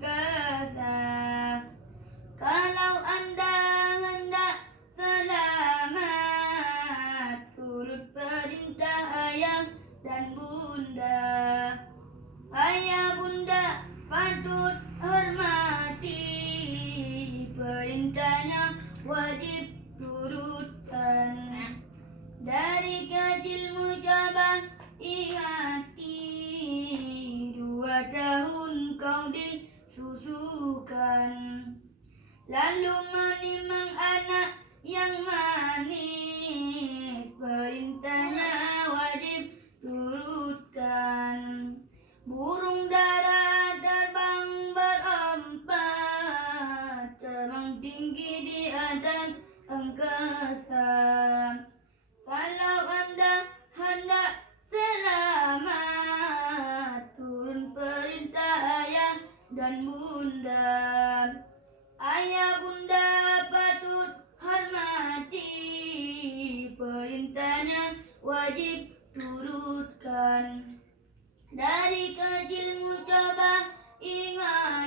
angkasa. Kalau Anda hendak selamat, turut perintah ayah dan bunda. Ayah bunda patut hormati, perintahnya wajib turutkan. Dari kecil mujabah ingati, 2 tahun kau disusukan. Lalu menimang anak yang manis, perintahnya wajib turutkan. Burung dara terbang berempat, terbang tinggi di atas angkasa. Kalau Anda hendak selamat, turun perintah ayah dan bunda. Ayah bunda patut hormati, perintahnya wajib turutkan. Dari kecilmu coba ingat